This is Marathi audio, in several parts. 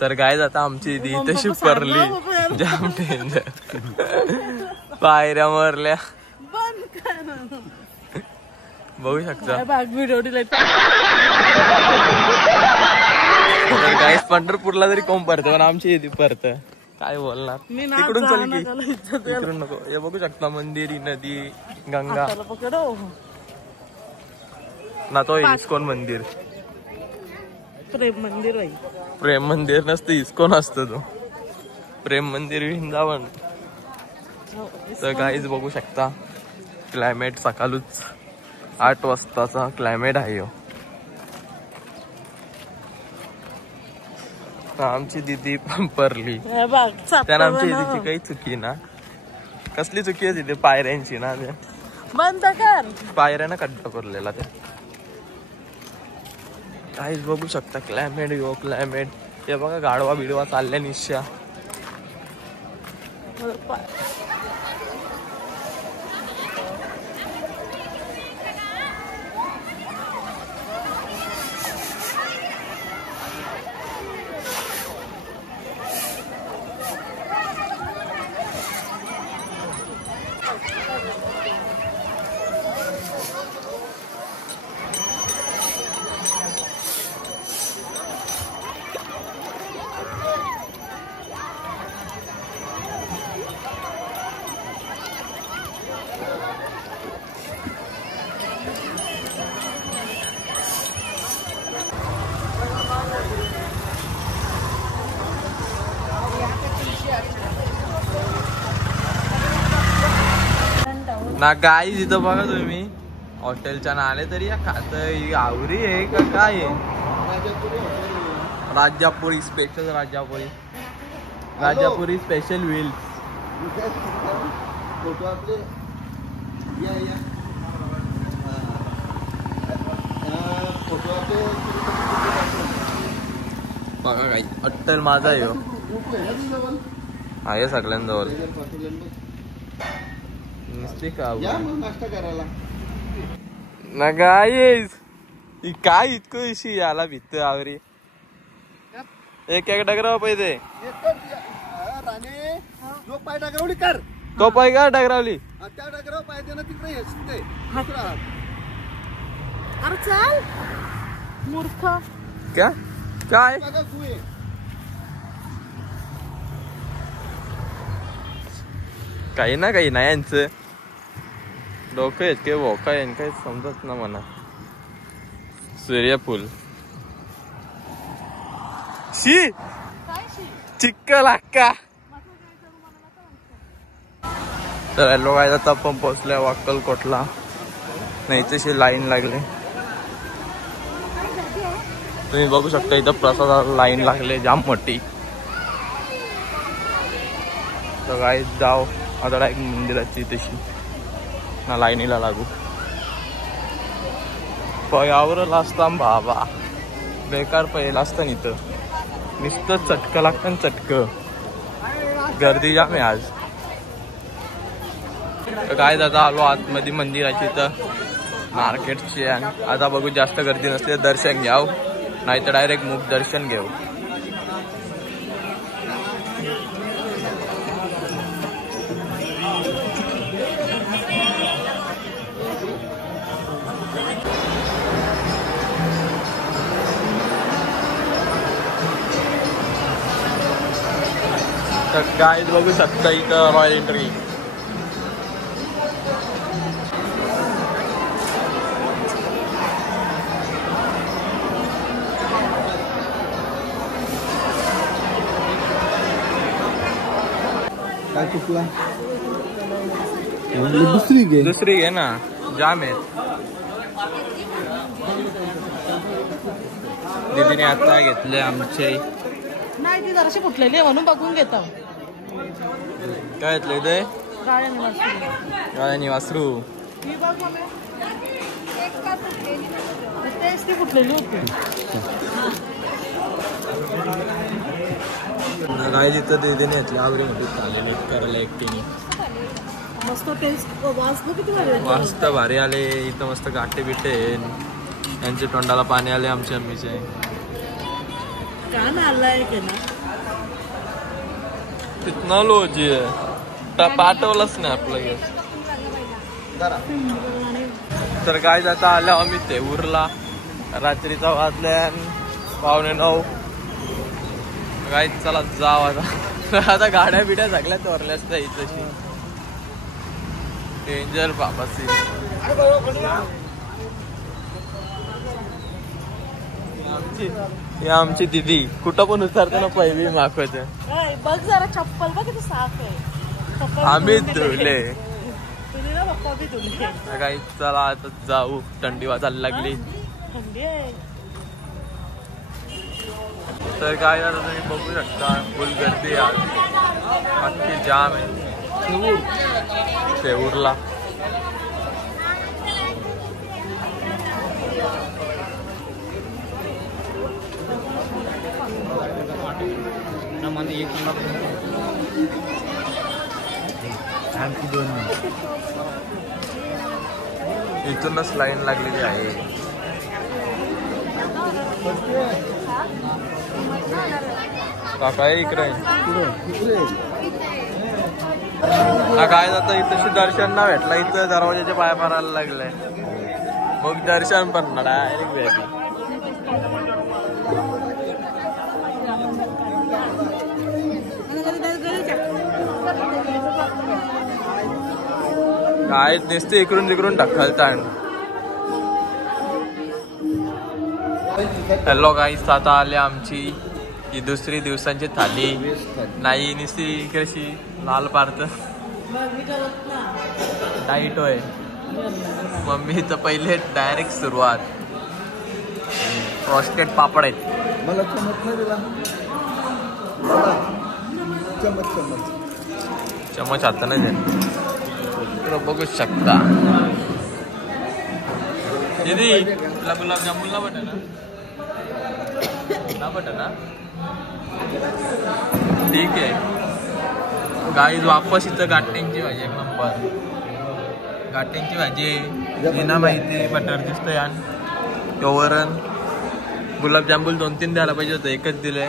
तर गाय आता आमची दी तशी परली जाम डेंजर पायऱ्या मरल्या बघू शकता गाईस पंढरपूरला जरी कोण परत पण आमची दी परत काय बोलणार तिकडून चल की तिकडून नको हे बघू शकता मंदिर नदी गंगा ना तो इस्कॉन मंदिर प्रेम मंदिर नसतं इस्कॉन असतं तो प्रेम मंदिर वृंदावन. तर काहीच बघू शकता क्लायमेट सकाळूच 8 वाजताचा क्लायमेट आहे. आमची दिदी परली त्यानं आमची दिदीची काही चुकी ना कसली चुकी आहे तिथे पायऱ्यांची ना ते बंद कर पायऱ्यानं खड्डा करलेला ते काहीच बघू शकता क्लायमेट यो क्लायमेट हे बघा गाडवा बिडवा चालल्या निश्चया ना गाई तिथं बघा तुम्ही हॉटेलच्या नाले तरी या खात आवरी आहे का काय आहे Rajapuri special Rajapuri special wheels बघा काही हॉटेल माझा आहे सगळ्यांजवळ ना गाईस काय इतकं इशी याला भित्त आवरी एक डगराव पाहिजे तो पाय का डगरावली त्या डगराव पाहिजे ना तिकडे मूर्ख क्या काय काही ना काही ना यांचं डोकं आहेत काही वोका आहे काही समजत ना म्हणा. सूर्यफूल शी चिक्कल अक्का. तर हॅलो काय आता आपण पोहोचल्या अक्कलकोटला नाही तशी लाईन लागले तुम्ही बघू शकता इथं प्रसादाला लाईन लागले जाम मोठी. तर काय जाव आता एक मंदिराची तशी ना लाईनीला लागू पयावर असता बाबा बेकार पहिला असतं इथं नुसतं चटकं लागतं चटकं गर्दी जाम आहे आज. तर काय आता आलो आतमध्ये मंदिराची तर मार्केटची आता बघू जास्त गर्दी नसते दर्शन घ्याव नाही तर डायरेक्ट मुख दर्शन घेऊ. तर काय बघू शकता इथं रॉयल एंट्री काय चुकला दुसरी घे ना जाम आहेत. दीदीने आता घेतले आमचे नाही ती जराशी फुटलेली म्हणून बघून घेतो. काय घेतले ते गाळ्यानी वासरू फुटलेली होती काय तिथं दीदीने घेतली आवडी मोठी चाललेली करायला एकटीने मस्त टेस्ट मस्त भारी आले इथं मस्त गाठे बिटे यांच्या तोंडाला पाणी आले आमच्या अम्मीचे कान आलाय की ना टेक्नॉलॉजी आहे पाठवलंच नाही आपलं गॅस. तर काय जाता आल्या आम्ही तेऊरला. रात्रीचा वाजल्या 8:45. काय चला जाव आता गाड्या बिड्या सगळ्या चोरल्याच नाही तशी. डेंजर बाबासी. ही आमची दिदी कुठं पण उतरताना पहिली मागवत. बघ जरा चप्पल बघ किती साफ आहे. आम्ही धुले. तुझी ना पप्पा बी धुले. काही चला आता जाऊ. थंडी वाजायला लागली. थंडी आहे. तर काय आता तुम्ही बघू शकता फुल गर्दी आहे. अख्खी जाम आहे तेऊरला. इथूनच लाईन लागलेली आहे. काका इकडे काय जातं इथं दर्शन ना भेटला. इथं दरवाजाच्या पाया मारायला लागलाय. मग दर्शन पण ना डायरेक्ट भेटलं. काय नुसते इकडून तिकडून ढकलतात. हॅलो गाईस, आता आले आमची ही दुसरी दिवसांची थाली. नाही नुसती कशी लाल पार्थ डाईट होय. मम्मी तर पहिले डायरेक्ट सुरुवात. रोस्टेड पापड आहेत. मला चमच नाही दिला. चमच आता नाही दे. बघू शकता दीदी तुला गुलाबजामुन ना बटन ना बटन. ठीक आहे गाईज. वापस इथं गाठ्यांची भाजी एक नंबर. गाठ्यांची भाजी ना माहिती बटर दिसतंय. आणि वरण गुलाबजामुन 2-3 द्यायला पाहिजे होतं. एकच दिलंय.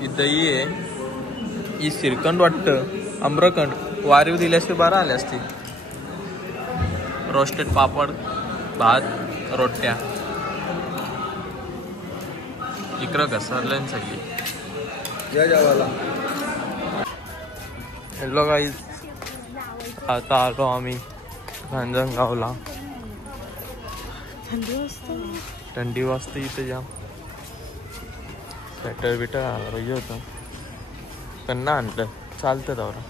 ही दही आहे. ही श्रीखंड वाटतं. आम्रखंड वारीव दिल्याशिवाय बरं आले असते. रोस्टेड पापड, भात, रोट्या. इकडं घसरलं सगळी. हॅलो गाईज, आता आलो आम्ही रांजणगावला. थंडी वाजते इथं जाम. स्वेटर बिटर आला पाहिजे होतं पण ना आणलं. चालतं दौरा.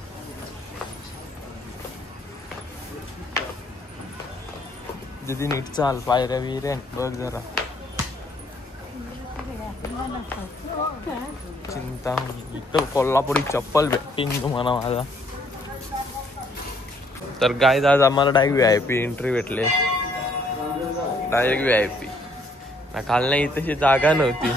दीदी नीट चाल. पायऱ्या बिऱ्या बघ जरा. चिंता इथं कोल्हापुरी चप्पल भेटतील तुम्हाला माझा. तर गाईज आज आम्हाला डायरेक्ट VIP एंट्री भेटले. Direct VIP. काल नाही तशी जागा नव्हती.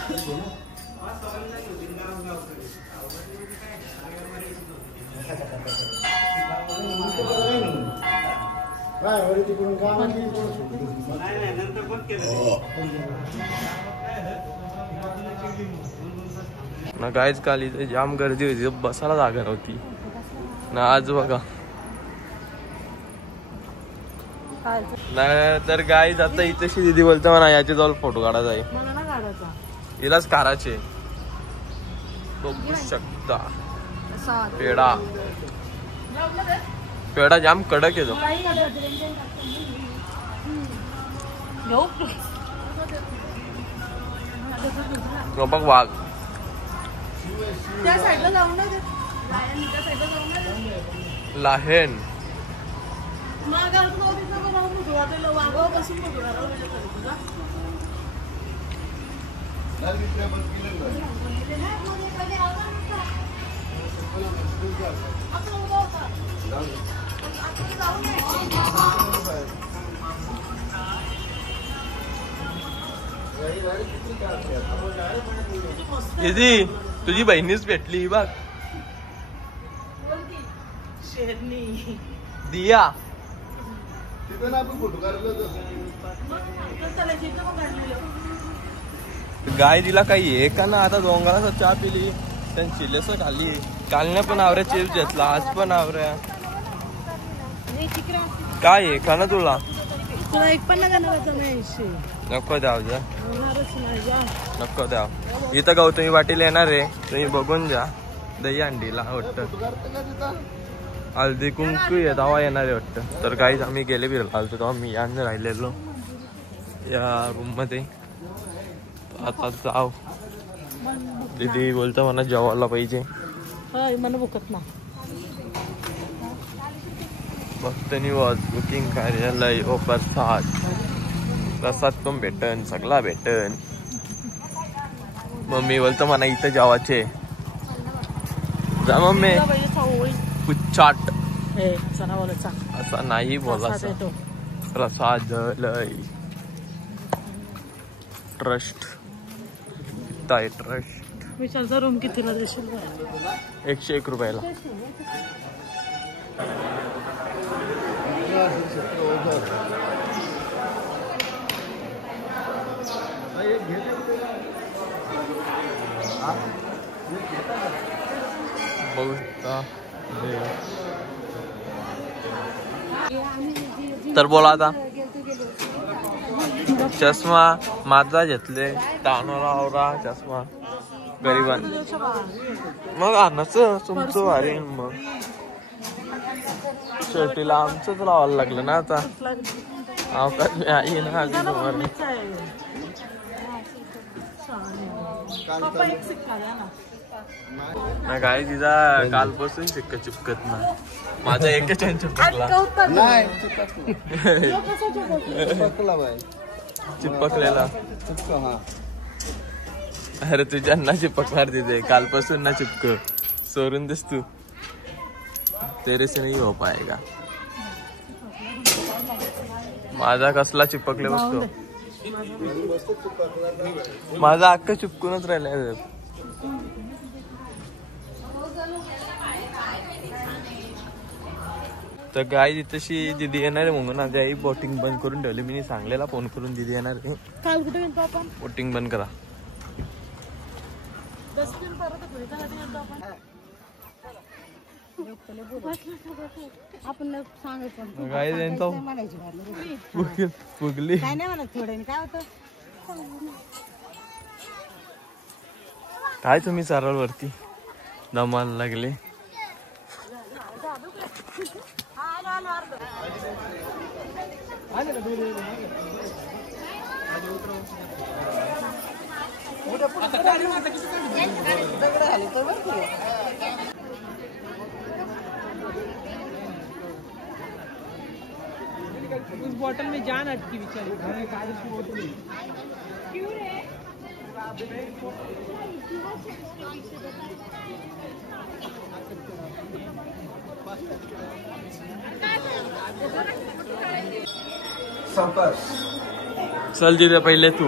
ना गायच काल इथे जाम गर्दी होती. बसायला जागा नव्हती ना. आज बघा नाही तर गाय आता इथेशी दीदी बोलते म्हणा याचे जवळ फोटो काढायचा आहे. हिलाच काराचे बघू शकता. पेढा पेढा जाम कडक येतो. बघ वाघ लाहेन. दीदी तुझी बहिणीच भेटली बघ. दिया गाय दिला काही आहे का ना. आता डोंगराचा चहा पिली त्यांची चिलेस खाली. कालने पण आवऱ्या चिप्स घेतला, आज पण आवऱ्या. काय आहे का ना तुला? तुला एक पण नाही देणार आता मी 80. नको द्याव जा, देणारच नाही जा. नको द्याव. इथं गौतमी पाटील येणार आहे, तुम्ही बघून जा. दही अंडीला वाटतं हळदी कुंकू आहे तेव्हा येणार आहे वाटतं. तर काहीच आम्ही गेले फिरलो आलतो तेव्हा मी यानं राहिलेलो या रूम मध्ये. आता जाव. दीदी बोलतो मला जेवायला पाहिजे. होय मला भुकत ना. भक्त निवास बुकिंग कार्यालय ओ प्रसाद. प्रसाद पण भेटन, सगळा भेटन. मम्मी बोलतो मला इथं जेवायचे. जा मम्मी. कुच्चाट असा नाही बोलायचा. प्रसादालय ट्रस्ट. ट्रस्ट विचारचा रूम कितीला देशील? 101 रुपयाला. बघू शकता. तर बोला आता. चष्मा माझा घेतले तानोरा चष्मा गरीबां. मग आणच तुमचं वारी. मग शेवटीला आमचंच लावायला लागलं ना आता. अवकाश आई ना काय तिचा कालपासून शिक्का चिपकत ना. माझा एकच चिपकला चिपकलेला. अरे तुझ्यांना चिपकणार तिथे. कालपासून ना चिपक सोडून दिस तू. तेरे से नहीं हो पाएगा. माझा कसला चिपकले बघतो. माझा अख्खा चिपकूनच राहिलाय. तर गाय तशी दिदी येणार आहे म्हणून आज आई बोटिंग बंद करून ठेवली. मी सांगलेला फोन करून दिदी येणार आहे. काल कुठे गेलो आपण? बोटिंग बंद करा. आपण सांगायचं गाय फुगली. काय नाही म्हणत थोडं काय होतं. काय तुम्ही सरळ वरती दमाला लागले. उस बोतल में जान अटकी बेचारी. क्यों रे? चल दिदे पहिले तू.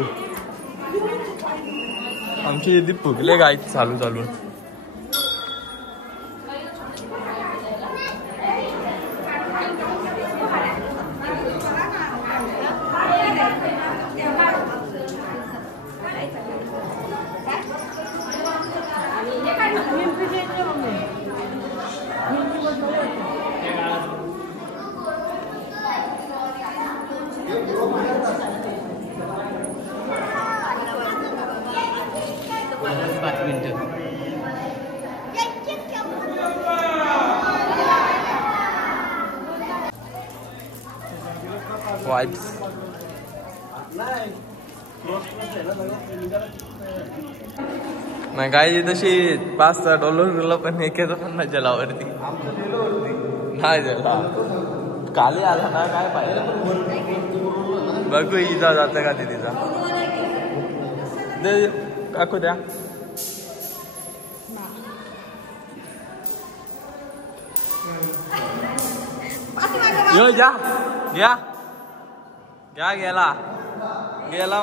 आमची दिदी फुगले गाय चालू चालू. नाही काय तशी $5-6 पण एकेच पण ना जलावरती नाही जला. काली आला ना काय पाहिजे बघू. इजा जात का तिचा काकू द्या. यो जा घ्या घ्या. गेला गेला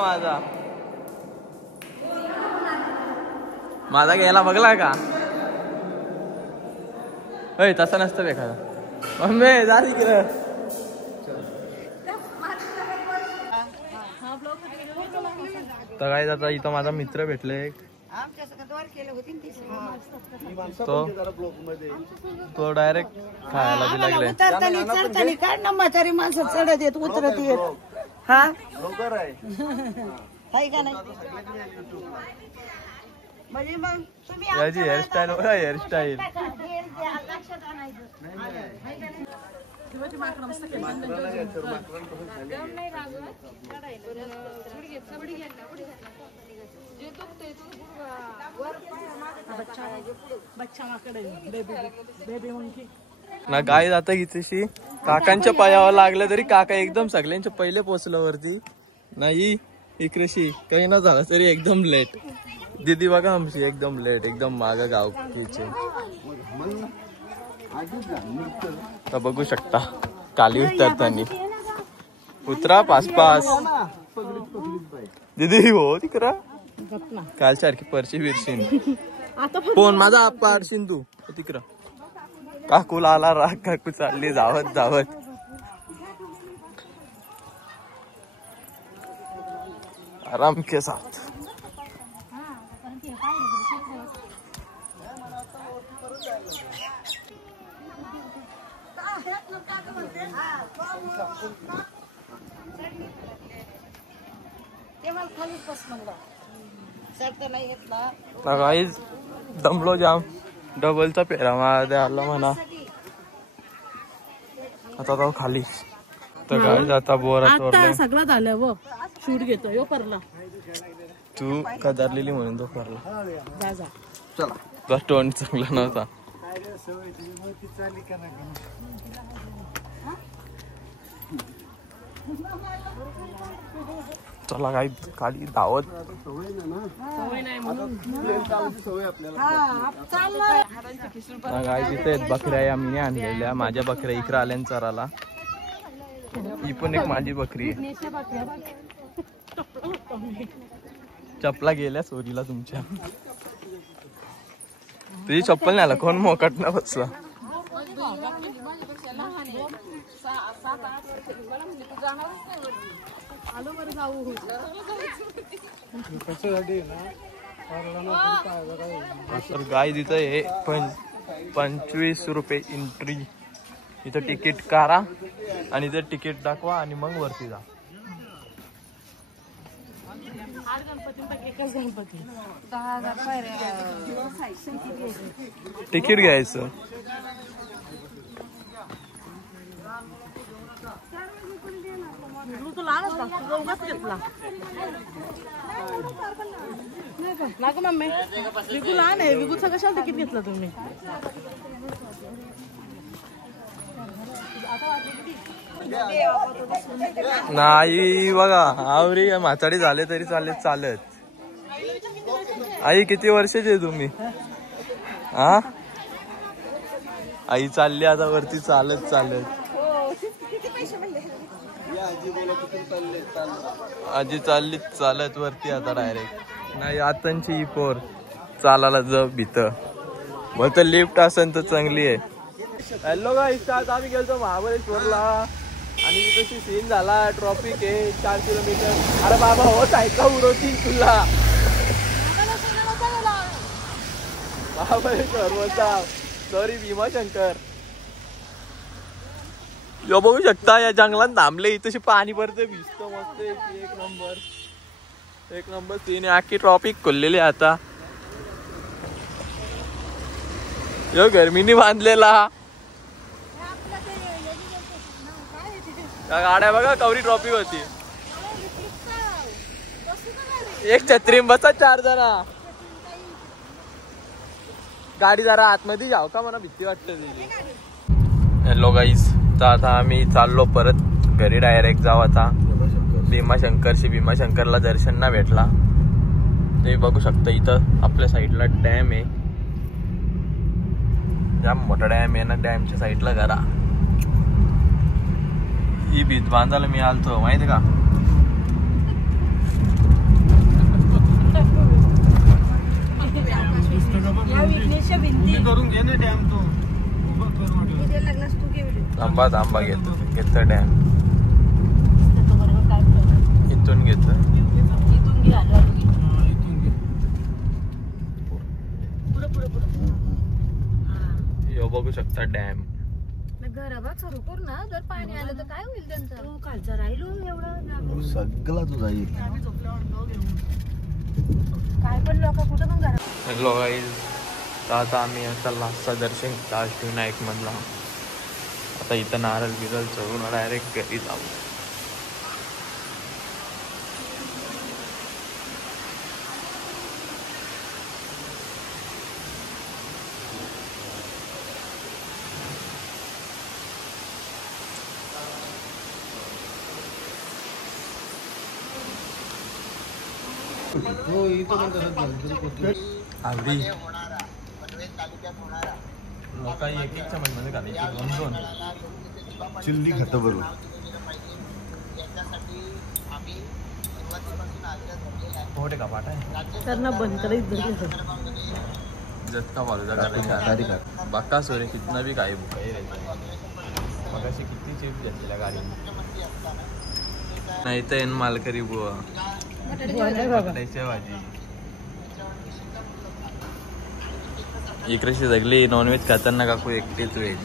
माझा गेला बघला का. होय तसं नसतं एखादा. मम्मी जा तिकडं. तर काय आता इथं माझा मित्र भेटले तो डायरेक्ट खायला बी लागले. उतरतानी चढतानी काय ना म्हातारी माणसं चढत येत उतरत येत. हा हाय का नाही म्हणजे मग तुम्ही याची हेअरस्टाईल बघा, हेअरस्टाईल. ना गाय जाता कितीशी काकांच्या पायावर लागलं तरी काका एकदम सगळ्यांच्या पहिले पोचलं वरती. नाही इकडेशी काही ना झालं तरी एकदम लेट. दीदी बघा आमची एकदम लेट, एकदम माग गावकीचे. तर बघू शकता काली उतरतानी. उतरा पास पास दीदी हो तिकरा कालसारखी परशी विरशीन. फोन माझा पाडशीन तू तिकरा. काकूला आला राग, काकू चालली धावत धावत. आराम के साथ. गाईज दमलो जाम. डबलचा पेरा माझ्या आला म्हणा. आता जाऊ खाली. तर गाईज आता बोरा तोडले. सगळं झालं व शूट घेतो यो करला. तू कदारलेली म्हणून तो करला. चला तुझा टोन चांगला नव्हता. चला काही खाली धावत. गाय तिथे बकऱ्या आम्ही आणलेल्या. माझ्या बकऱ्या इकडे आल्या चराला. ही पण एक माझी बकरी आहे. चपला गेल्या चोरीला तुमच्या. तुझी चप्पल नाही आला कोण मोकाट ना बसला. तर गाय तिथं आहे 25 रुपये एंट्री. इथं तिकीट काढा आणि इथं तिकीट दाखवा आणि मग वरती जा. तिकीट घ्यायचं. मम्मी विगू लहान आहे. विगूचा कशाला तिकीट घेतलं तुम्ही? नाही बघा आवरी म्हाताडी झाले तरी चालत चालत. आई किती वर्षाची आहे तुम्ही? हा आई चालली आता वरती चालत चालत. आजी चालली चालत वरती आता डायरेक्ट. नाही आतांची ही पोर चालायला जप भीत. मग तर लिफ्ट असेल तर चांगली आहे. हॅलो गाईस, आज आम्ही गेलतो महाबळेश्वरला आणि तिथं सीन झाला. ट्रॉफिक आहे 4 किलोमीटर. अरे बाबा होत आहे का उडवतील तुला? महाबळेश्वर बोलता सॉरी भीमाशंकर. यो बघू शकता या जंगलात थांबले. इथं पाणी भरते भिजत मस्त. एक नंबर सीन आहे. आखी ट्रॉफिक खुललेली आता. यो गर्मीनी बांधलेला. गाड्या बघा कवरी ट्रॉफिक होती. एक छत्री बसा 4 जण. गाडी जरा आतमध्ये जाऊ का मला भीती वाटते. हॅलो गाईस, तर आता आम्ही चाललो परत घरी. डायरेक्ट जाऊ आता भीमाशंकरशी. भीमाशंकरला दर्शन ना भेटला. ते बघू शकता इथं आपल्या साईडला डॅम आहे. जाम मोठा डॅम आहे ना. डॅमच्या साईडला घरा. ही भीत बांधायला मी आलतो माहिती का. थांबा थांबा घेतो डॅम. इथून घेतो. बघू शकता डॅम. घराबा खरोखर ना जर पाणी आलं तर काय होईल त्यांचं. कालचा राहिलो एवढं सगळा तुझा येईल. काय पण लोक कुठं पण घरा. हॅलो गाईज, तर आता आम्ही आता लास्टचा दर्शन घेतला अष्टविनायक मधला. आता इथं नारळ बिरळ चढून डायरेक्ट घरी जाऊ. आवडी लोक एक एक चमच मध्ये घालायची, दोन दोन चिल्ली खातं बरोबर. पोटे का पाठ आहे त्यांना बंद करायचं. जतका बाजूचा करायचा बाक्का सोरे कितना भी काय बुकाई राहायचं. मग अशी किती चिप्स घेतलेल्या गाडीने. नाही तर एन मालकरी बुवा बटाट्याची भाजी. इकडची सगळी नॉनव्हेज खाताना काकू एकटीच व्हेज.